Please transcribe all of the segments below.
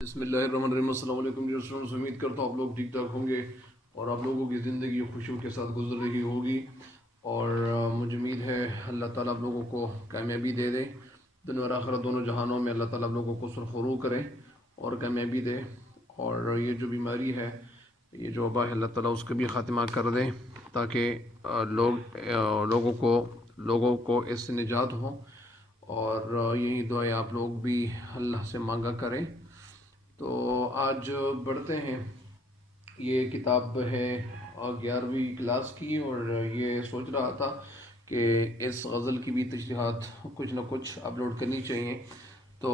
بسم اللہ الرحمن الرحیم۔ السلام علیکم ڈیئر اسٹوڈنٹس، امید کرتا ہوں آپ لوگ ٹھیک ٹھاک ہوں گے اور آپ لوگوں کی زندگی خوشیوں کے ساتھ گزر رہی ہوگی، اور مجھے امید ہے اللہ تعالیٰ آپ لوگوں کو کامیابی دے دے، دنیا اور آخرت دونوں جہانوں میں اللہ تعالیٰ آپ لوگوں کو سرخرو کرے اور کامیابی دے، اور یہ جو بیماری ہے، یہ جو وبا ہے، اللہ تعالیٰ اس کا بھی خاتمہ کر دے تاکہ لوگوں کو اس سے نجات ہو، اور یہی دعائیں آپ لوگ بھی اللہ سے مانگا کریں۔ تو آج بڑھتے ہیں، یہ کتاب ہے 11ویں کلاس کی، اور یہ سوچ رہا تھا کہ اس غزل کی بھی تشریحات کچھ نہ کچھ اپلوڈ کرنی چاہیے۔ تو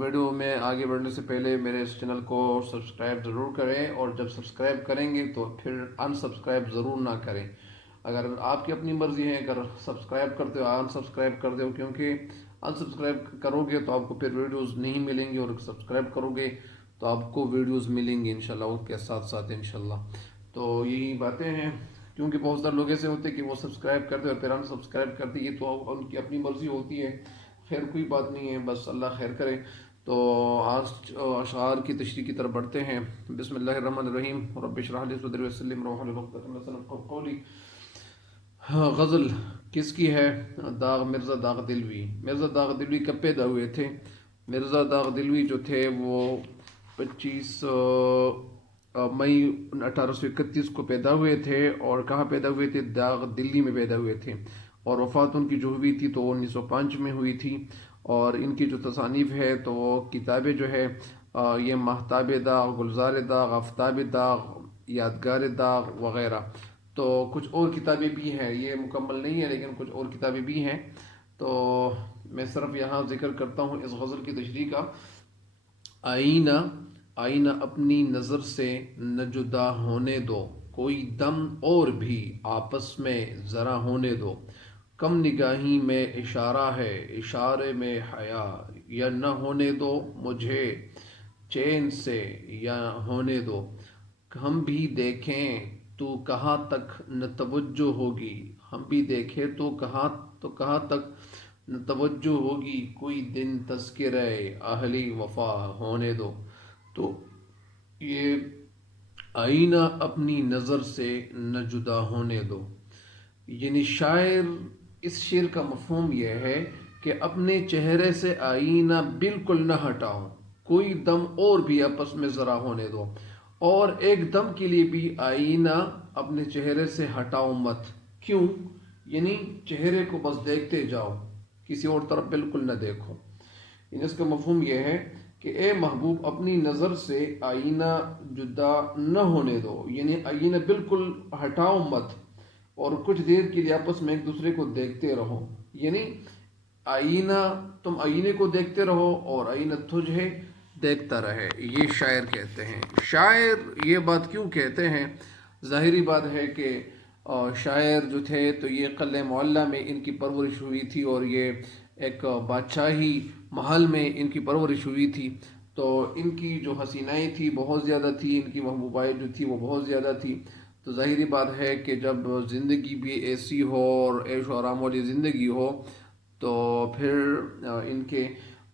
ویڈیو میں آگے بڑھنے سے پہلے میرے اس چینل کو سبسکرائب ضرور کریں، اور جب سبسکرائب کریں گے تو پھر انسبسکرائب ضرور نہ کریں۔ اگر آپ کی اپنی مرضی ہے، اگر سبسکرائب کرتے ہو انسبسکرائب کر دو، کیونکہ انسبسکرائب کرو گے تو آپ کو پھر ویڈیوز نہیں ملیں گی، اور سبسکرائب کرو گے تو آپ کو ویڈیوز ملیں گی انشاءاللہ ان کے ساتھ ساتھ انشاءاللہ۔ تو یہی باتیں ہیں، کیونکہ بہت سارے لوگ ایسے ہوتے ہیں کہ وہ سبسکرائب کرتے اور پھر ان سبسکرائب کرتے، یہ تو ان کی اپنی مرضی ہوتی ہے، خیر کوئی بات نہیں ہے، بس اللہ خیر کرے۔ تو آج اشعار کی تشریح کی طرف بڑھتے ہیں۔ بسم اللہ الرحمن الرحیم۔ رب اشرح لی صدری ویسر لی امری واحلل عقدۃ من لسانی یفقهوا قولی۔ غزل کس کی ہے؟ مرزا داغ دلوی۔ مرزا داغ دلوی کب پیدا ہوئے تھے؟ مرزا داغ دلوی جو تھے وہ 25 مئی 1831 کو پیدا ہوئے تھے، اور کہاں پیدا ہوئے تھے؟ داغ دلی میں پیدا ہوئے تھے، اور وفات ان کی جو ہوئی تھی تو 1905 میں ہوئی تھی۔ اور ان کی جو تصانیف ہے تو وہ کتابیں جو ہے یہ مہتاب داغ، گلزار داغ، آفتاب داغ، یادگار داغ وغیرہ، تو کچھ اور کتابیں بھی ہیں، یہ مکمل نہیں ہے لیکن کچھ اور کتابیں بھی ہیں۔ تو میں صرف یہاں ذکر کرتا ہوں اس غزل کی تشریح کا۔ آئینہ آئینہ اپنی نظر سے نہ جدا ہونے دو، کوئی دم اور بھی آپس میں ذرا ہونے دو، کم نگاہی میں اشارہ ہے، اشارے میں حیا، یا نہ ہونے دو مجھے چین سے، یا ہونے دو، ہم بھی دیکھیں تو کہاں تک نہ توجہ ہوگی، ہم بھی دیکھیں تو کہاں تک نہ توجہ ہوگی، کوئی دن تذکرہ اہلی وفا ہونے دو۔ تو یہ آئینہ اپنی نظر سے نہ جدا ہونے دو، یعنی اس شعر کا مفہوم یہ ہے کہ اپنے چہرے سے آئینہ بالکل نہ ہٹاؤ، کوئی دم اور بھی آپس میں ذرا ہونے دو، اور ایک دم کے لیے بھی آئینہ اپنے چہرے سے ہٹاؤ مت۔ کیوں؟ یعنی چہرے کو بس دیکھتے جاؤ، کسی اور طرف بالکل نہ دیکھو۔ اس کا مفہوم یہ ہے کہ اے محبوب اپنی نظر سے آئینہ جدا نہ ہونے دو، یعنی آئینہ بالکل ہٹاؤ مت، اور کچھ دیر کے لیے آپس میں ایک دوسرے کو دیکھتے رہو، یعنی تم آئینے کو دیکھتے رہو اور آئینہ تجھے دیکھتا رہے، یہ شاعر کہتے ہیں۔ شاعر یہ بات کیوں کہتے ہیں؟ ظاہری بات ہے کہ شاعر جو تھے تو یہ قلعہ معلیٰ میں ان کی پرورش ہوئی تھی، اور یہ ایک بادشاہی محل میں ان کی پرورش ہوئی تھی، تو ان کی جو حسینائیں تھی بہت زیادہ تھی، ان کی محبوبائیں جو تھی وہ بہت زیادہ تھی۔ تو ظاہری بات ہے کہ جب زندگی بھی ایسی ہو اور عیش و آرام والی زندگی ہو تو پھر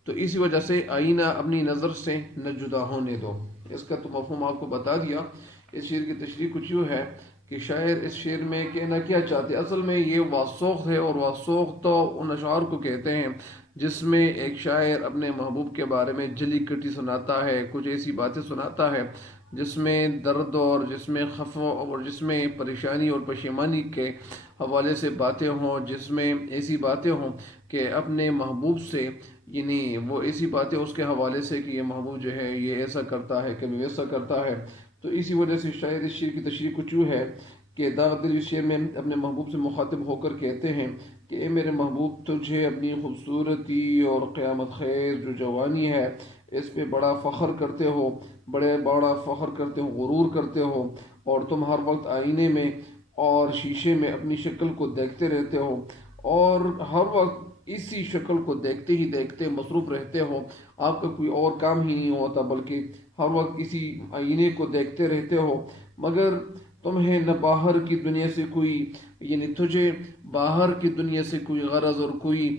تو اسی وجہ سے آئینہ اپنی نظر سے نہ جدا ہونے دو، اس کا تو مفہوم آپ کو بتا دیا۔ اس شعر کی تشریح کچھ یوں ہے کہ شاعر اس شعر میں کہنا کیا چاہتے؟ اصل میں یہ واسوخت ہے، اور واسوخت تو ان اشعار کو کہتے ہیں جس میں ایک شاعر اپنے محبوب کے بارے میں جلی کٹی سناتا ہے، کچھ ایسی باتیں سناتا ہے جس میں درد اور جس میں خفا اور جس میں پریشانی اور پشیمانی کے حوالے سے باتیں ہوں، جس میں ایسی باتیں ہوں کہ اپنے محبوب سے، یعنی وہ ایسی باتیں اس کے حوالے سے کہ یہ محبوب جو ہے یہ ایسا کرتا ہے، کبھی ویسا کرتا ہے۔ تو اسی وجہ سے شاید اس شعر کی تشریح کچھ یوں ہے کہ داغ دل اس شعر میں اپنے محبوب سے مخاطب ہو کر کہتے ہیں کہ اے میرے محبوب، تجھے اپنی خوبصورتی اور قیامت خیز جو جوانی ہے اس پہ بڑا فخر کرتے ہو، بڑا فخر کرتے ہو، غرور کرتے ہو، اور تم ہر وقت آئینے میں اور شیشے میں اپنی شکل کو دیکھتے رہتے ہو، اور ہر وقت اسی شکل کو دیکھتے ہی دیکھتے مصروف رہتے ہو، آپ کا کوئی اور کام ہی نہیں ہوتا بلکہ ہر وقت کسی آئینے کو دیکھتے رہتے ہو، مگر تمہیں نہ باہر کی دنیا سے کوئی، یعنی تجھے باہر کی دنیا سے کوئی غرض اور کوئی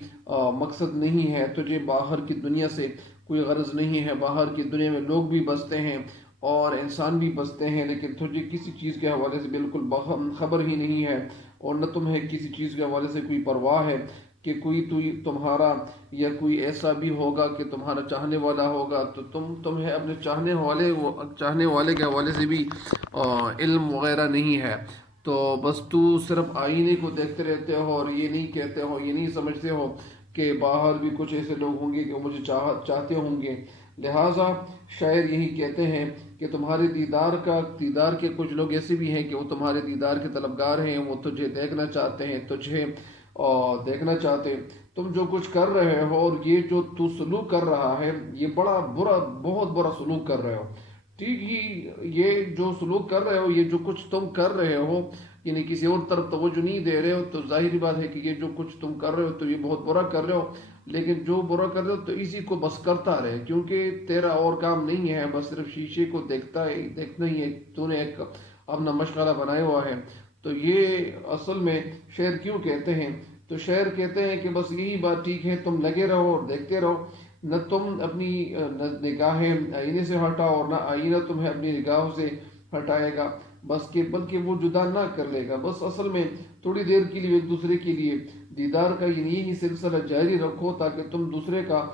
مقصد نہیں ہے، تجھے باہر کی دنیا سے کوئی غرض نہیں ہے، باہر کی دنیا میں لوگ بھی بستے ہیں اور انسان بھی بستے ہیں، لیکن تجھے کسی چیز کے حوالے سے بالکل خبر ہی نہیں ہے، اور نہ تمہیں کسی چیز کے حوالے سے کوئی پرواہ ہے کہ کوئی تمہارا یا کوئی ایسا بھی ہوگا کہ تمہارا چاہنے والا ہوگا، تو تمہیں اپنے چاہنے والے کے حوالے سے بھی علم وغیرہ نہیں ہے۔ تو بس تو صرف آئینے کو دیکھتے رہتے ہو اور یہ نہیں کہتے ہو، یہ نہیں سمجھتے ہو کہ باہر بھی کچھ ایسے لوگ ہوں گے کہ وہ مجھے چاہتے ہوں گے۔ لہٰذا شاعر یہی کہتے ہیں کہ تمہارے دیدار کے کچھ لوگ ایسے بھی ہیں کہ وہ تمہارے دیدار کے طلبگار ہیں، وہ تجھے دیکھنا چاہتے ہیں، تجھے دیکھنا چاہتے تم جو کچھ کر رہے ہو، اور یہ جو تو سلوک کر رہا ہے یہ بڑا برا، بہت برا سلوک کر رہے ہو۔ ٹھیک ہی یہ جو سلوک کر رہے ہو، یہ جو کچھ تم کر رہے ہو، یعنی کسی اور طرف توجہ نہیں دے رہے ہو، تو ظاہری بات ہے کہ یہ جو کچھ تم کر رہے ہو تو یہ بہت برا کر رہے ہو، لیکن جو برا کر رہے ہو تو اسی کو بس کرتا رہے، کیونکہ تیرا اور کام نہیں ہے، بس صرف شیشے کو دیکھنا ہی ہے، تو نے ایک اپنا مشغلہ بنایا ہوا ہے۔ تو یہ اصل میں شعر کیوں کہتے ہیں؟ تو شعر کہتے ہیں کہ بس یہی بات ٹھیک ہے، تم لگے رہو اور دیکھتے رہو، نہ تم اپنی نگاہیں آئینے سے ہٹاؤ اور نہ آئینہ تمہیں اپنی نگاہوں سے ہٹائے گا، بلکہ وہ جدا نہ کر لے گا۔ بس اصل میں تھوڑی دیر کے لیے ایک دوسرے کے لیے دیدار کا یہی سلسلہ جاری رکھو، تاکہ تم دوسرے کا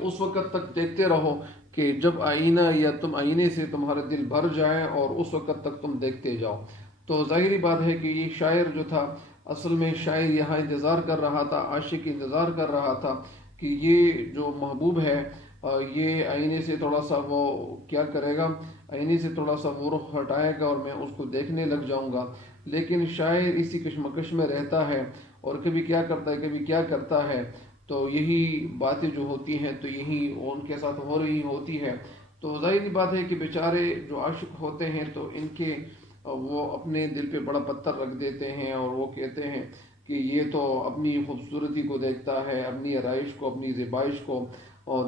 اس وقت تک دیکھتے رہو کہ جب آئینہ یا تم آئینے سے تمہارا دل بھر جائے، اور اس وقت تک تم دیکھتے جاؤ۔ تو ظاہری بات ہے کہ یہ شاعر جو تھا، اصل میں شاعر یہاں انتظار کر رہا تھا، عاشق انتظار کر رہا تھا کہ یہ جو محبوب ہے یہ آئینے سے تھوڑا سا وہ کیا کرے گا، آئینے سے تھوڑا سا وہ رخ ہٹائے گا اور میں اس کو دیکھنے لگ جاؤں گا۔ لیکن شاعر اسی کشمکش میں رہتا ہے، اور کبھی کیا کرتا ہے کبھی کیا کرتا ہے، تو یہی باتیں جو ہوتی ہیں تو یہی ان کے ساتھ ہو رہی ہوتی ہے۔ تو ظاہری بات ہے کہ بیچارے جو عاشق ہوتے ہیں تو ان کے وہ اپنے دل پہ بڑا پتھر رکھ دیتے ہیں، اور وہ کہتے ہیں کہ یہ تو اپنی خوبصورتی کو دیکھتا ہے، اپنی آرائش کو، اپنی زیبائش کو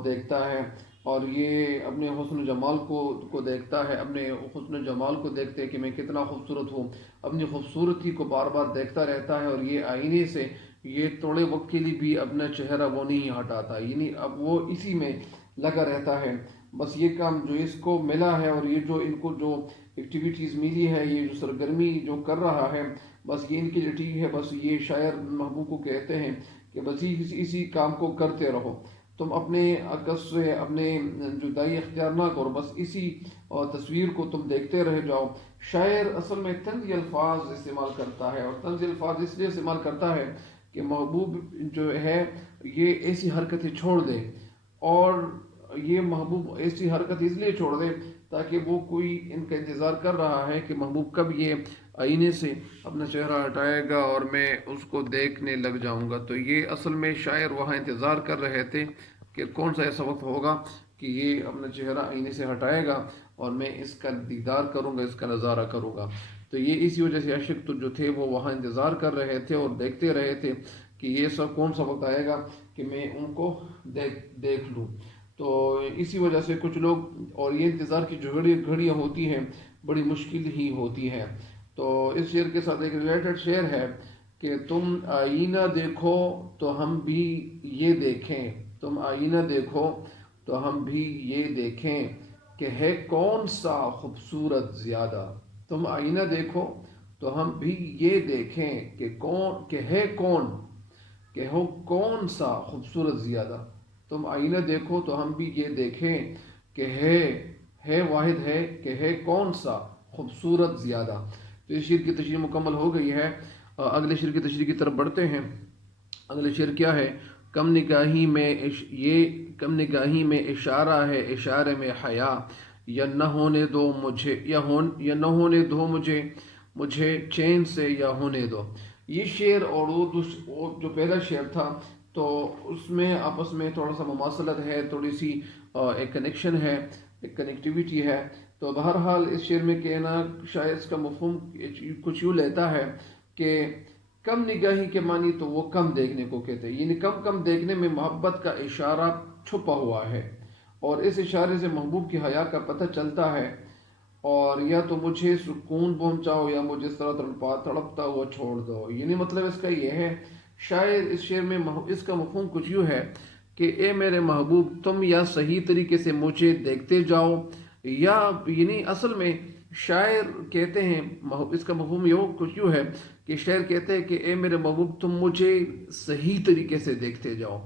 دیکھتا ہے، اور یہ اپنے حسن و جمال کو دیکھتا ہے، اپنے حسن و جمال کو دیکھتے ہیں کہ میں کتنا خوبصورت ہوں، اپنی خوبصورتی کو بار بار دیکھتا رہتا ہے، اور یہ آئینے سے یہ تھوڑے وقت کے لیے بھی اپنا چہرہ وہ نہیں ہٹاتا، یعنی اب وہ اسی میں لگا رہتا ہے۔ بس یہ کام جو اس کو ملا ہے، اور یہ جو ان کو جو ایکٹیویٹیز ملی ہے، یہ جو سرگرمی جو کر رہا ہے، بس یہ ان کے لیے ٹھیک ہے۔ بس یہ شاعر محبوب کو کہتے ہیں کہ بس اسی کام کو کرتے رہو، تم اپنے عکس سے اپنے جدائی اختیار نہ کرو، بس اسی تصویر کو تم دیکھتے رہ جاؤ۔ شاعر اصل میں طنزی الفاظ استعمال کرتا ہے، اور طنزی الفاظ اس لیے استعمال کرتا ہے کہ محبوب جو ہے یہ ایسی حرکتیں چھوڑ دے، اور یہ محبوب ایسی حرکت اس لیے چھوڑ دے تاکہ وہ کوئی ان کا انتظار کر رہا ہے کہ محبوب کب یہ آئینے سے اپنا چہرہ ہٹائے گا اور میں اس کو دیکھنے لگ جاؤں گا۔ تو یہ اصل میں شاعر وہاں انتظار کر رہے تھے کہ کون سا ایسا وقت ہوگا کہ یہ اپنا چہرہ آئینے سے ہٹائے گا اور میں اس کا دیدار کروں گا، اس کا نظارہ کروں گا۔ تو یہ اسی وجہ سے عاشق جو تھے وہ وہاں انتظار کر رہے تھے اور دیکھتے رہے تھے کہ یہ سب کون سا وقت آئے گا کہ میں ان کو دیکھ لوں۔ تو اسی وجہ سے کچھ لوگ، اور یہ انتظار کی جو گھڑیاں ہوتی ہیں بڑی مشکل ہی ہوتی ہیں۔ تو اس شعر کے ساتھ ایک ریلیٹڈ شعر ہے کہ تم آئینہ دیکھو تو ہم بھی یہ دیکھیں، تم آئینہ دیکھو تو ہم بھی یہ دیکھیں کہ ہے کون سا خوبصورت زیادہ۔ تم آئینہ دیکھو تو ہم بھی یہ دیکھیں کہ ہے کون سا خوبصورت زیادہ۔ تم آئینہ دیکھو تو ہم بھی یہ دیکھیں کہ ہے واحد ہے کہ ہے کون سا خوبصورت زیادہ۔ تو اس شعر کی تشریح مکمل ہو گئی ہے۔ اگلے شعر کی تشریح کی طرف بڑھتے ہیں۔ اگلے شعر کیا ہے؟ کم نگاہی میں اشارہ ہے اشارے میں حیا، یا نہ ہونے دو مجھے چین سے یا ہونے دو۔ یہ شعر اور جو پہلا شعر تھا تو اس میں آپس میں تھوڑا سا مماثلت ہے، تھوڑی سی ایک کنیکشن ہے، ایک کنیکٹیویٹی ہے۔ تو بہرحال اس شعر میں کہنا شاید اس کا مفہوم کچھ یوں لیتا ہے کہ کم نگاہی کے معنی تو وہ کم دیکھنے کو کہتے ہیں، یعنی کم دیکھنے میں محبت کا اشارہ چھپا ہوا ہے، اور اس اشارے سے محبوب کی حیا کا پتہ چلتا ہے، اور یا تو مجھے سکون پہنچاؤ یا مجھے اس طرح تڑپتا ہوا چھوڑ دو۔ یعنی مطلب اس کا یہ ہے، شاید اس شعر میں اس کا مفہوم کچھ یوں ہے کہ اے میرے محبوب تم یا صحیح طریقے سے مجھے دیکھتے جاؤ، یا یعنی اصل میں شاعر کہتے ہیں، اس کا مفہوم یہ کچھ یوں ہے کہ شاعر کہتے ہیں کہ اے میرے محبوب تم مجھے صحیح طریقے سے دیکھتے جاؤ،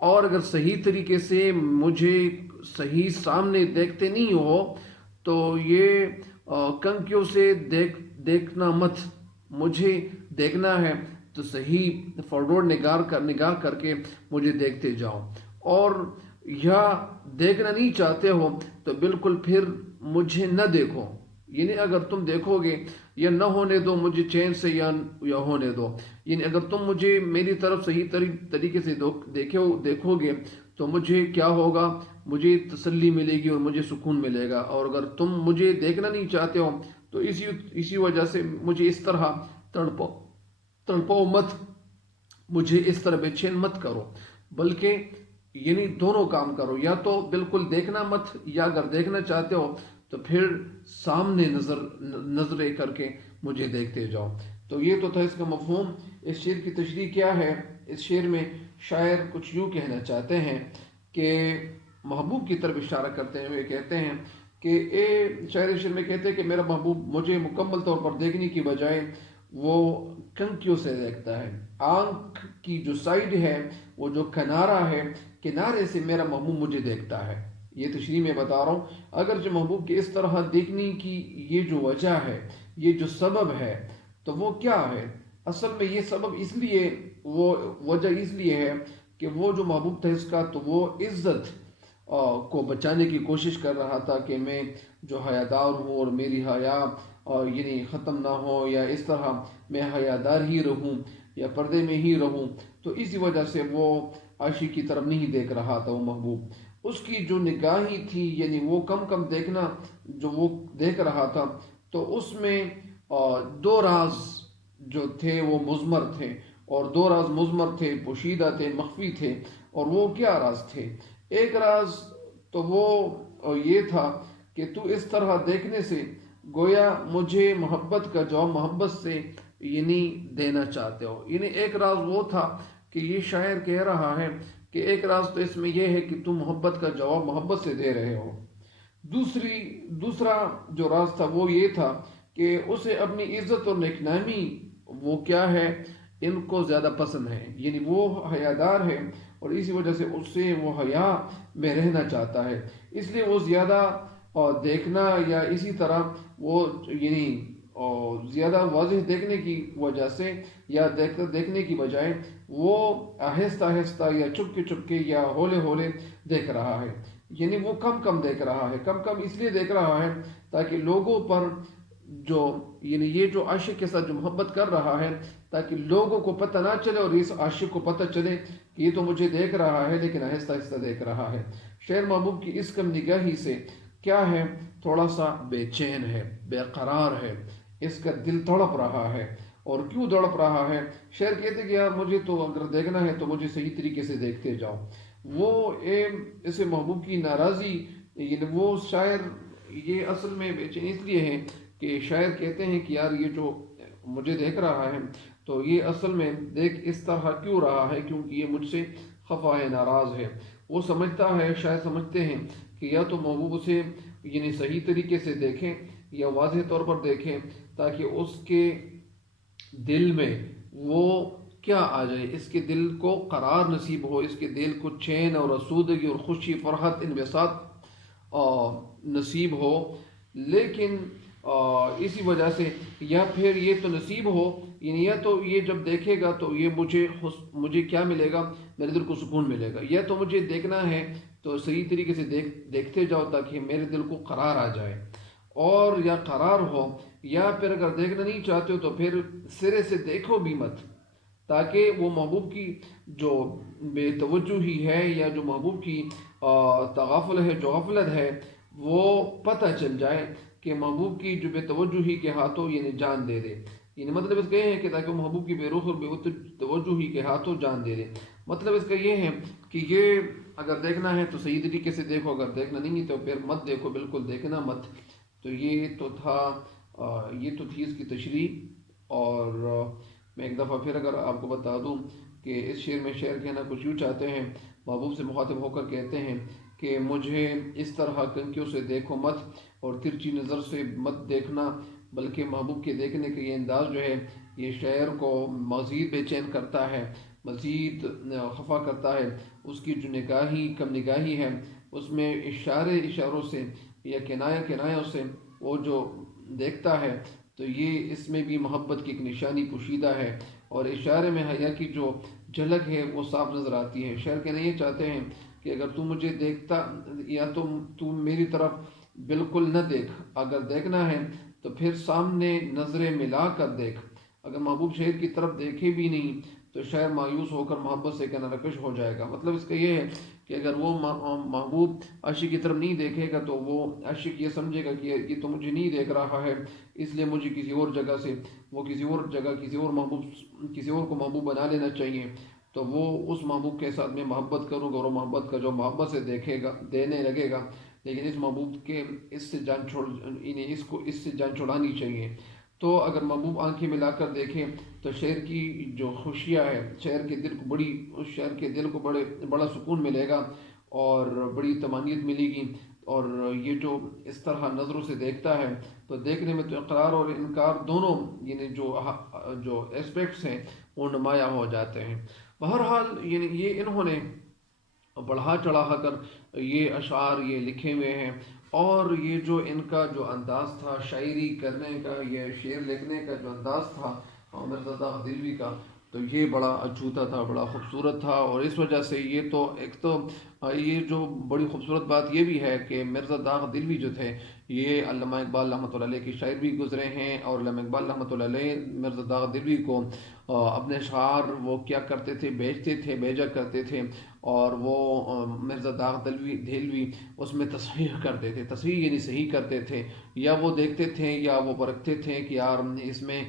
اور اگر صحیح طریقے سے مجھے صحیح سامنے دیکھتے نہیں ہو تو یہ کنکیوں سے دیکھنا مت، مجھے دیکھنا ہے تو صحیح فارورڈ نگاہ کر کے مجھے دیکھتے جاؤ، اور یا دیکھنا نہیں چاہتے ہو تو بالکل پھر مجھے نہ دیکھو، یعنی اگر تم دیکھو گے یا نہ ہونے دو مجھے چین سے، یا ہونے دو، یعنی اگر تم مجھے میری طرف صحیح طریقے سے دیکھو گے تو مجھے کیا ہوگا، مجھے تسلی ملے گی اور مجھے سکون ملے گا، اور اگر تم مجھے دیکھنا نہیں چاہتے ہو تو اسی وجہ سے مجھے اس طرح تڑپو مت، مجھے اس طرح بے چین مت کرو، بلکہ یعنی دونوں کام کرو، یا تو بالکل دیکھنا مت، یا اگر دیکھنا چاہتے ہو تو پھر سامنے نظریں کر کے مجھے دیکھتے جاؤ۔ تو یہ تو تھا اس کا مفہوم۔ اس شعر کی تشریح کیا ہے؟ اس شعر میں شاعر کچھ یوں کہنا چاہتے ہیں کہ محبوب کی طرف اشارہ کرتے ہوئے کہتے ہیں کہ شاعر میں کہتے ہیں کہ میرا محبوب مجھے مکمل طور پر دیکھنے کی بجائے وہ کنکیوں سے دیکھتا ہے، آنکھ کی جو سائڈ ہے، وہ جو کنارہ ہے، کنارے سے میرا محبوب مجھے دیکھتا ہے۔ یہ تشریح میں بتا رہا ہوں، اگر جو محبوب کے اس طرح دیکھنے کی یہ جو وجہ ہے، یہ جو سبب ہے، تو وہ کیا ہے؟ اصل میں یہ سبب اس لیے، وہ وجہ اس لیے ہے کہ وہ جو محبوب تھا اس کا، تو وہ عزت کو بچانے کی کوشش کر رہا تھا کہ میں جو حیادار ہوں اور میری حیا یعنی ختم نہ ہو، یا اس طرح میں حیادار ہی رہوں یا پردے میں ہی رہوں، تو اسی وجہ سے وہ عاشق کی طرف نہیں دیکھ رہا تھا۔ وہ محبوب، اس کی جو نگاہیں تھی، یعنی وہ کم دیکھنا جو وہ دیکھ رہا تھا، تو اس میں دو راز جو تھے وہ مضمر تھے، اور دو راز مضمر تھے، پوشیدہ تھے، مخفی تھے، اور وہ کیا راز تھے؟ ایک راز تو وہ یہ تھا کہ تو اس طرح دیکھنے سے گویا مجھے محبت کا جواب محبت سے یعنی دینا چاہتے ہو، یعنی ایک راز وہ تھا کہ یہ شاعر کہہ رہا ہے کہ ایک راز تو اس میں یہ ہے کہ تم محبت کا جواب محبت سے دے رہے ہو، دوسرا جو راز تھا وہ یہ تھا کہ اسے اپنی عزت اور نیک نامی وہ کیا ہے، ان کو زیادہ پسند ہے، یعنی وہ حیادار ہے، اور اسی وجہ سے اس سے وہ حیا میں رہنا چاہتا ہے، اس لیے وہ زیادہ دیکھنا یا اسی طرح وہ یعنی زیادہ واضح دیکھنے کی وجہ سے، یا دیکھنے کی بجائے وہ آہستہ آہستہ یا چپکے یا ہولے دیکھ رہا ہے، یعنی وہ کم دیکھ رہا ہے، کم اس لیے دیکھ رہا ہے تاکہ لوگوں پر جو یعنی یہ جو عاشق کے ساتھ جو محبت کر رہا ہے، تاکہ لوگوں کو پتہ نہ چلے اور اس عاشق کو پتہ چلے کہ یہ تو مجھے دیکھ رہا ہے لیکن آہستہ آہستہ دیکھ رہا ہے۔ شعر محبوب کی اس کم نگاہی سے کیا ہے؟ تھوڑا سا بے چین ہے، بے قرار ہے، اس کا دل تڑپ رہا ہے۔ اور کیوں تڑپ رہا ہے؟ شعر کہتے کہ یار مجھے تو اگر دیکھنا ہے تو مجھے صحیح طریقے سے دیکھتے جاؤ۔ وہ اسے محبوب کی ناراضی، یعنی وہ شاعر یہ اصل میں بے چین اس لیے ہے کہ شاعر کہتے ہیں کہ یار یہ جو مجھے دیکھ رہا ہے تو یہ اصل میں دیکھ اس طرح کیوں رہا ہے، کیونکہ یہ مجھ سے خفا ہے، ناراض ہے۔ وہ سمجھتا ہے، شاید سمجھتے ہیں کہ یا تو محبوب اسے یعنی صحیح طریقے سے دیکھیں یا واضح طور پر دیکھیں تاکہ اس کے دل میں وہ کیا آ جائے، اس کے دل کو قرار نصیب ہو، اس کے دل کو چین اور آسودگی اور خوشی، فرحت، انبساط نصیب ہو۔ لیکن اسی وجہ سے یا پھر یہ تو نصیب ہو، یعنی یا تو یہ جب دیکھے گا تو یہ مجھے کیا ملے گا، میرے دل کو سکون ملے گا، یا تو مجھے دیکھنا ہے تو صحیح طریقے سے دیکھتے جاؤ تاکہ میرے دل کو قرار آ جائے، اور یا قرار ہو، یا پھر اگر دیکھنا نہیں چاہتے ہو تو پھر سرے سے دیکھو بھی مت، تاکہ وہ محبوب کی جو بے توجہی ہے یا جو محبوب کی تغافل ہے، جو غفلت ہے، وہ پتہ چل جائے کہ محبوب کی جو بے توجہی کے ہاتھوں یعنی جان دے دے، یعنی مطلب اس کا یہ ہے کہ تاکہ محبوب کی بے رخ اور بے توجہی کے ہاتھوں جان دے دے۔ مطلب اس کا یہ ہے کہ یہ اگر دیکھنا ہے تو صحیح طریقے سے دیکھو، اگر دیکھنا نہیں ہے تو پھر مت دیکھو، بالکل دیکھنا مت۔ تو یہ تو تھی اس کی تشریح۔ اور میں ایک دفعہ پھر اگر آپ کو بتا دوں کہ اس شعر میں شعر کہنا کچھ یوں چاہتے ہیں محبوب سے مخاطب ہو کر کہتے ہیں کہ مجھے اس طرح کنکیوں سے دیکھو مت اور ترچی نظر سے مت دیکھنا، بلکہ محبوب کے دیکھنے کا یہ انداز جو ہے یہ شاعر کو مزید بے چین کرتا ہے، مزید خفا کرتا ہے۔ اس کی جو نگاہی کم نگاہی ہے اس میں اشاروں سے یا کنایوں سے وہ جو دیکھتا ہے تو یہ اس میں بھی محبت کی ایک نشانی پوشیدہ ہے، اور اشارے میں حیا کی جو جھلک ہے وہ صاف نظر آتی ہے۔ شاعر کہنا یہ چاہتے ہیں کہ اگر تو مجھے دیکھتا یا تو میری طرف بالکل نہ دیکھ، اگر دیکھنا ہے تو پھر سامنے نظریں ملا کر دیکھ۔ اگر محبوب شاعر کی طرف دیکھے بھی نہیں تو شاعر مایوس ہو کر محبت سے کنارہ کش ہو جائے گا۔ مطلب اس کا یہ ہے کہ اگر وہ محبوب عاشق کی طرف نہیں دیکھے گا تو وہ عاشق یہ سمجھے گا کہ یہ تو مجھے نہیں دیکھ رہا ہے، اس لیے مجھے کسی اور جگہ سے کسی اور کو محبوب بنا لینا چاہیے، تو وہ اس محبوب کے ساتھ میں محبت کروں گا، اور محبت کا جو محبت سے دیکھے گا دینے لگے گا، لیکن اس محبوب کے اس سے جان چھڑانی چاہیے۔ تو اگر محبوب آنکھیں ملا کر دیکھیں تو شعر کی جو خوشیاں ہے، اس شعر کے دل کو بڑا سکون ملے گا اور بڑی طمانینت ملے گی، اور یہ جو اس طرح نظروں سے دیکھتا ہے تو دیکھنے میں تو اقرار اور انکار دونوں یعنی جو اسپیکٹس ہیں وہ نمایاں ہو جاتے ہیں۔ بہرحال یعنی یہ انہوں نے بڑھا چڑھا کر یہ اشعار یہ لکھے ہوئے ہیں، اور یہ جو ان کا جو انداز تھا شاعری کرنے کا، یہ شعر لکھنے کا جو انداز تھا مرزا داغ دہلوی کا، تو یہ بڑا اچھوتا تھا، بڑا خوبصورت تھا، اور اس وجہ سے یہ جو بڑی خوبصورت بات یہ بھی ہے کہ مرزا داغ دہلوی جو تھے یہ علامہ اقبال رحمۃ اللہ علیہ کے شاعر بھی گزرے ہیں، اور علامہ اقبال رحمۃ اللہ علیہ مرزا داغ دہلوی کو اپنے اشعار وہ کیا کرتے تھے، بھیجا کرتے تھے، اور وہ مرزا داغ دہلوی اس میں تصحیح کرتے تھے، تصحیح یعنی صحیح کرتے تھے، یا وہ دیکھتے تھے یا وہ پرکھتے تھے کہ یار اس میں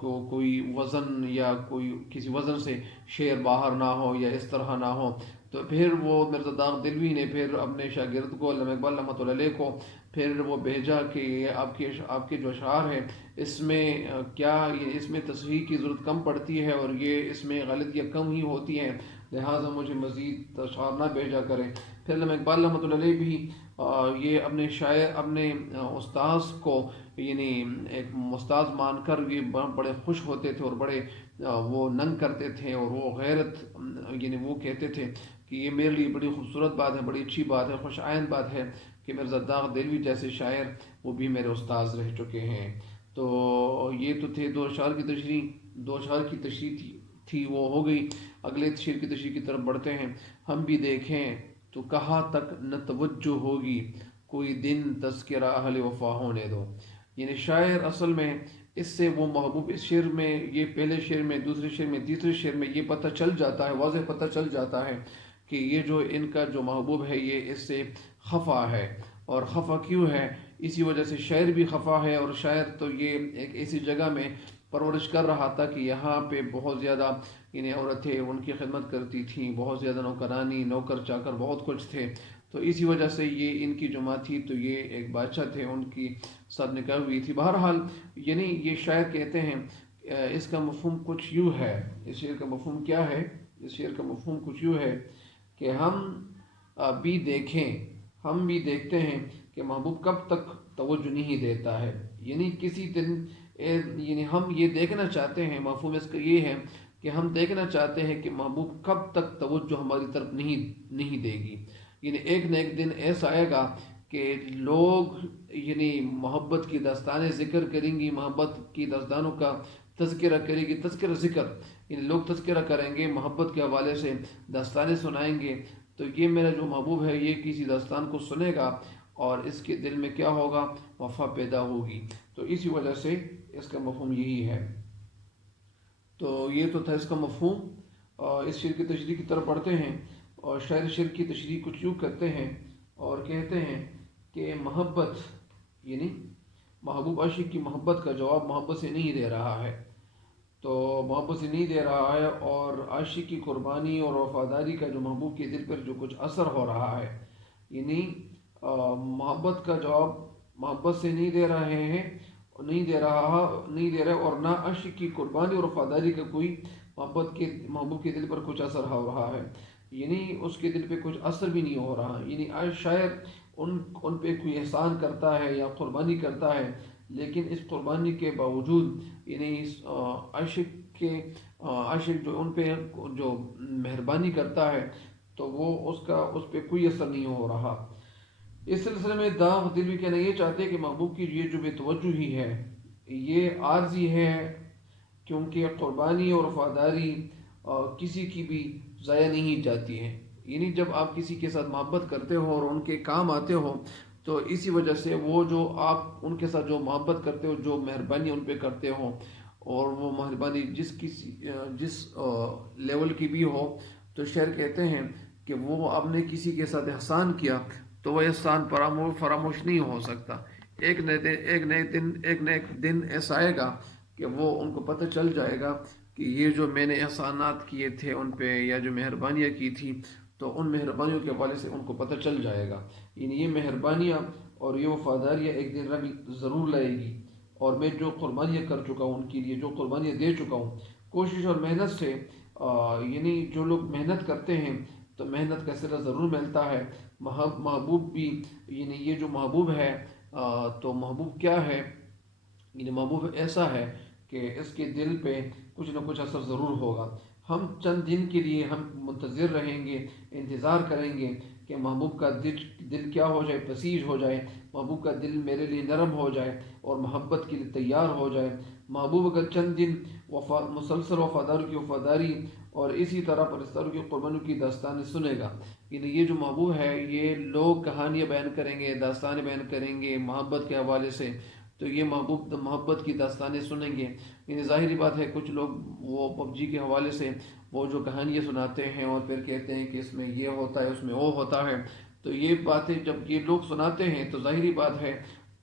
کوئی وزن یا کوئی کسی وزن سے شعر باہر نہ ہو یا اس طرح نہ ہو، تو پھر وہ مرزا داغ دہلوی نے پھر اپنے شاگرد کو علامہ اقبال رحمۃ اللہ علیہ کو پھر وہ بھیجا کہ یہ آپ کے جو اشعار ہیں اس میں اس میں تصحیح کی ضرورت کم پڑتی ہے، اور یہ اس میں غلطیاں کم ہی ہوتی ہیں، لہٰذا مجھے مزید اشعار نہ بھیجا کریں۔ پھر علامہ اقبال رحمۃ اللہ علیہ بھی یہ اپنے استاذ کو یعنی ایک استاذ مان کر یہ بڑے خوش ہوتے تھے، اور بڑے وہ ننگ کرتے تھے، اور وہ غیرت یعنی وہ کہتے تھے کہ یہ میرے لیے بڑی خوبصورت بات ہے، بڑی اچھی بات ہے، خوش آئند بات ہے کہ مرزا داغ دہلوی جیسے شاعر وہ بھی میرے استاذ رہ چکے ہیں۔ تو یہ تو تھے دو اشعار کی تشریح تھی وہ ہو گئی۔ اگلے شعر کی تشریح کی طرف بڑھتے ہیں۔ ہم بھی دیکھیں تو کہاں تک نہ توجہ ہوگی، کوئی دن تذکرہ اہل وفا ہونے دو۔ یعنی شاعر اصل میں اس سے وہ محبوب اس شعر میں، یہ پہلے شعر میں، دوسرے شعر میں، تیسرے شعر میں یہ پتہ چل جاتا ہے، واضح پتہ چل جاتا ہے کہ یہ جو ان کا جو محبوب ہے یہ اس سے خفا ہے، اور خفا کیوں ہے؟ اسی وجہ سے شاعر بھی خفا ہے، اور شاعر تو یہ ایک ایسی جگہ میں پرورش کر رہا تھا کہ یہاں پہ بہت زیادہ یعنی عورتیں ان کی خدمت کرتی تھیں، بہت زیادہ نوکرانی نوکر چاکر بہت کچھ تھے، تو اسی وجہ سے یہ ان کی جو ماں تھی تو یہ ایک بادشاہ تھے، ان کی ساتھ نکاح ہوئی تھی۔ بہرحال یعنی یہ شاعر کہتے ہیں اس کا مفہوم کچھ یوں ہے، اس شعر کا مفہوم کیا ہے؟ اس شعر کا مفہوم کچھ یوں ہے کہ ہم بھی دیکھتے ہیں کہ محبوب کب تک توجہ نہیں دیتا ہے، یعنی کسی دن یعنی ہم یہ دیکھنا چاہتے ہیں، مفہوم اس کا یہ ہے کہ ہم دیکھنا چاہتے ہیں کہ محبوب کب تک توجہ ہماری طرف نہیں دے گی، یعنی ایک نہ ایک دن ایسا آئے گا کہ لوگ یعنی محبت کی داستانیں ذکر کریں گی، محبت کی داستانوں کا تذکرہ کرے گی، تذکرہ ذکر یعنی لوگ تذکرہ کریں گے، محبت کے حوالے سے داستانیں سنائیں گے، تو یہ میرا جو محبوب ہے یہ کسی داستان کو سنے گا اور اس کے دل میں کیا ہوگا؟ وفا پیدا ہوگی، تو اسی وجہ سے اس کا مفہوم یہی ہے۔ تو یہ تو تھا اس کا مفہوم۔ اس شعر کی تشریح کی طرف بڑھتے ہیں، اور شاعر شعر کی تشریح کچھ یوں کرتے ہیں اور کہتے ہیں کہ محبت یعنی محبوب عاشق کی محبت کا جواب محبت سے نہیں دے رہا ہے، تو محبت سے نہیں دے رہا ہے، اور عاشق کی قربانی اور وفاداری کا جو محبوب کے دل پر جو کچھ اثر ہو رہا ہے، یعنی محبت کا جواب محبت سے نہیں دے رہے ہیں، نہیں دے رہے، اور نہ عاشق کی قربانی اور وفاداری کا کوئی محبوب کے دل پر کچھ اثر ہو رہا ہے۔ یعنی اس کے دل پہ کچھ اثر بھی نہیں ہو رہا، یعنی شاید ان پہ کوئی احسان کرتا ہے یا قربانی کرتا ہے، لیکن اس قربانی کے باوجود یعنی اس عاشق کے عاشق جو ان پہ جو مہربانی کرتا ہے تو وہ اس پہ کوئی اثر نہیں ہو رہا۔ اس سلسلے میں داغ دل بھی کہنا یہ چاہتے ہیں کہ محبوب کی یہ جو بے توجہی ہے یہ عارضی ہے، کیونکہ قربانی اور وفاداری کسی کی بھی ضائع نہیں جاتی ہے۔ یعنی جب آپ کسی کے ساتھ محبت کرتے ہو اور ان کے کام آتے ہو تو اسی وجہ سے وہ جو آپ ان کے ساتھ جو محبت کرتے ہو، جو مہربانی ان پہ کرتے ہو، اور وہ مہربانی جس لیول کی بھی ہو، تو شعر کہتے ہیں کہ وہ آپ نے کسی کے ساتھ احسان کیا تو وہ احسان فراموش نہیں ہو سکتا۔ ایک نئے دن ایسا آئے گا کہ وہ ان کو پتہ چل جائے گا کہ یہ جو میں نے احسانات کیے تھے ان پہ یا جو مہربانیاں کی تھی، تو ان مہربانیوں کے حوالے سے ان کو پتہ چل جائے گا۔ یعنی یہ مہربانیاں اور یہ وفاداریاں ایک دن رنگ ضرور لائے گی، اور میں جو قربانیاں کر چکا ہوں، ان کے لیے جو قربانیاں دے چکا ہوں، کوشش اور محنت سے یعنی جو لوگ محنت کرتے ہیں تو محنت کا صلہ ضرور ملتا ہے۔ محبوب بھی یعنی یہ جو محبوب ہے تو محبوب کیا ہے؟ یعنی محبوب ایسا ہے کہ اس کے دل پہ کچھ نہ کچھ اثر ضرور ہوگا۔ ہم چند دن کے لیے ہم منتظر رہیں گے، انتظار کریں گے کہ محبوب کا دل کیا ہو جائے، پسیج ہو جائے، محبوب کا دل میرے لیے نرم ہو جائے اور محبت کے لیے تیار ہو جائے۔ محبوب اگر چند دن مسلسل وفاداروں کی وفاداری اور اسی طرح پرستاروں کی قربانیوں کی داستانیں سنے گا، یعنی یہ جو محبوب ہے یہ لوگ کہانیاں بیان کریں گے، داستانیں بیان کریں گے محبت کے حوالے سے، تو یہ محبوب محبت کی داستانیں سنیں گے۔ یعنی ظاہری بات ہے کچھ لوگ وہ پب جی کے حوالے سے وہ جو کہانیاں سناتے ہیں اور پھر کہتے ہیں کہ اس میں یہ ہوتا ہے، اس میں وہ ہوتا ہے، تو یہ باتیں جب یہ لوگ سناتے ہیں تو ظاہری بات ہے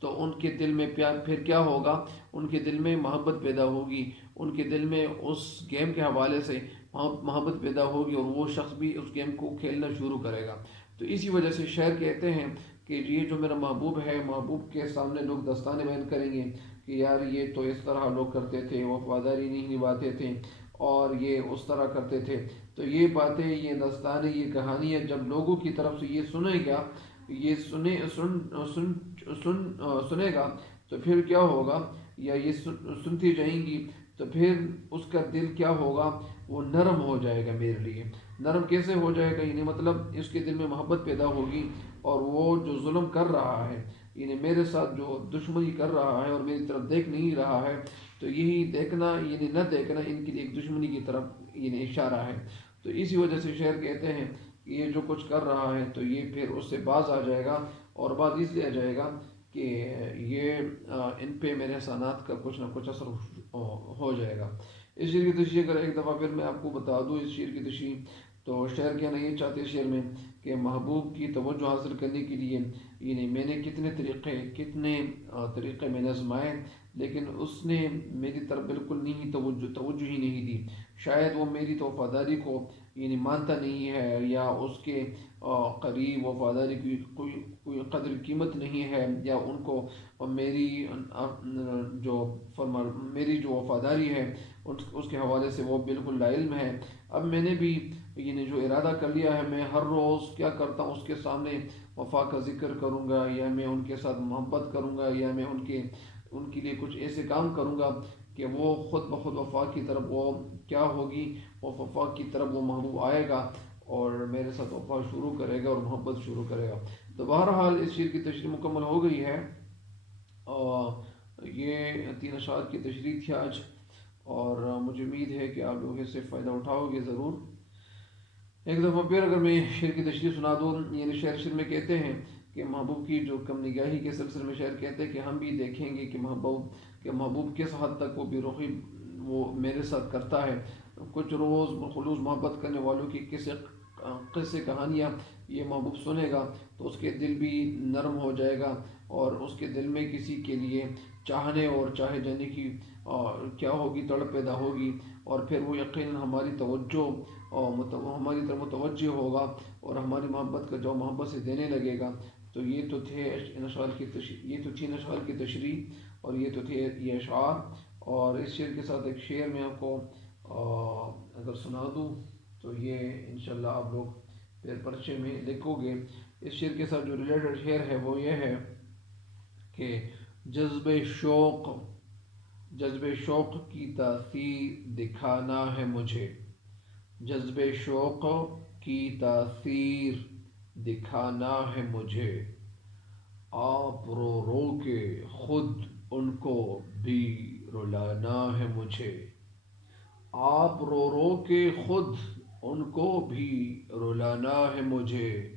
تو ان کے دل میں پیار پھر کیا ہوگا، ان کے دل میں محبت پیدا ہوگی، ان کے دل میں اس گیم کے حوالے سے محبت پیدا ہوگی اور وہ شخص بھی اس گیم کو کھیلنا شروع کرے گا۔ تو اسی وجہ سے شاعر کہتے ہیں کہ یہ جو میرا محبوب ہے، محبوب کے سامنے لوگ داستانیں بیان کریں گے کہ یار یہ تو اس طرح لوگ کرتے تھے، وفاداری نہیں نبھاتے تھے اور یہ اس طرح کرتے تھے۔ تو یہ باتیں، یہ داستانیں، یہ کہانیاں جب لوگوں کی طرف سے یہ سنے گا تو پھر کیا ہوگا، یا یہ سنتی جائیں گی تو پھر اس کا دل کیا ہوگا، وہ نرم ہو جائے گا میرے لیے۔ نرم کیسے ہو جائے گا؟ یعنی مطلب اس کے دل میں محبت پیدا ہوگی، اور وہ جو ظلم کر رہا ہے، یعنی میرے ساتھ جو دشمنی کر رہا ہے اور میری طرف دیکھ نہیں رہا ہے، تو یہی دیکھنا یعنی نہ دیکھنا ان کے لیے ایک دشمنی کی طرف یعنی اشارہ ہے۔ تو اسی وجہ سے شاعر کہتے ہیں کہ یہ جو کچھ کر رہا ہے تو یہ پھر اس سے باز آ جائے گا، اور باز اس لیے آ جائے گا کہ یہ ان پہ میرے احسانات کا کچھ نہ کچھ اثر ہو جائے گا۔ اس شعر کی تشریح اگر ایک دفعہ پھر میں آپ کو بتا دوں اس شعر کی تشریح، تو شعر کہنا یہ چاہتے ہیں شعر میں کہ محبوب کی توجہ حاصل کرنے کے لیے یعنی میں نے کتنے طریقے میں نے آزمائے، لیکن اس نے میری طرف بالکل نہیں توجہ ہی نہیں دی۔ شاید وہ میری تو وفاداری کو یعنی مانتا نہیں ہے، یا اس کے قریب وفاداری کی کوئی قدر قیمت نہیں ہے، یا ان کو میری جو وفاداری ہے اس کے حوالے سے وہ بالکل لا علم ہے۔ اب میں نے بھی یعنی جو ارادہ کر لیا ہے، میں ہر روز کیا کرتا ہوں، اس کے سامنے وفا کا ذکر کروں گا، یا میں ان کے ساتھ محبت کروں گا، یا میں ان کے لیے کچھ ایسے کام کروں گا کہ وہ خود بخود وفا کی طرف وہ کیا ہوگی، وہ وفا کی طرف وہ محبوب آئے گا اور میرے ساتھ وفا شروع کرے گا اور محبت شروع کرے گا۔ تو بہرحال اس شعر کی تشریح مکمل ہو گئی ہے، اور یہ 3 اشعار کی تشریح تھی آج، اور مجھے امید ہے کہ آپ لوگ اس سے فائدہ اٹھاؤ گے ضرور۔ ایک دفعہ پھر اگر میں شعر کی تشریح سنا دوں، یعنی شعر میں کہتے ہیں کہ محبوب کی جو کم نگاہی کے سلسلے میں شعر کہتے ہیں کہ ہم بھی دیکھیں گے کہ محبوب کس حد تک وہ بے رخی وہ میرے ساتھ کرتا ہے۔ کچھ روز خلوص محبت کرنے والوں کی قصے کہانیاں یہ محبوب سنے گا تو اس کے دل بھی نرم ہو جائے گا، اور اس کے دل میں کسی کے لیے چاہنے اور چاہے جانے کی کیا ہوگی، تڑپ پیدا ہوگی، اور پھر وہ یقیناً ہماری طرف متوجہ ہوگا اور ہماری محبت کا جو محبت سے دینے لگے گا۔ تو یہ تو تھے یہ تو تھی اشعار کی تشریح، اور یہ تو تھے یہ اشعار۔ اور اس شعر کے ساتھ ایک شعر میں آپ کو اگر سنا دوں تو یہ انشاءاللہ آپ لوگ پھر پرچے میں لکھو گے۔ اس شعر کے ساتھ جو ریلیٹڈ شعر ہے وہ یہ ہے کہ جذب شوق کی تاثیر دکھانا ہے مجھے، جذب شوق کی تاثیر دکھانا ہے مجھے، آپ رو رو کے خود ان کو بھی رلانا ہے مجھے، آپ رو رو کے خود ان کو بھی رلانا ہے مجھے،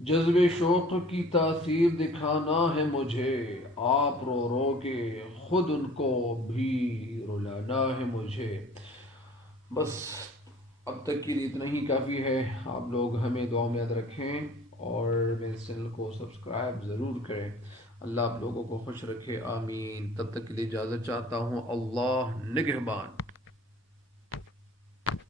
جذب شوق کی تاثیر دکھانا ہے مجھے، آپ رو رو کے خود ان کو بھی رلانا ہے مجھے۔ بس اب تک کے لیے اتنا ہی کافی ہے۔ آپ لوگ ہمیں دعا میں یاد رکھیں اور میرے چینل کو سبسکرائب ضرور کریں۔ اللہ آپ لوگوں کو خوش رکھے، آمین۔ تب تک کے لیے اجازت چاہتا ہوں، اللہ نگہبان۔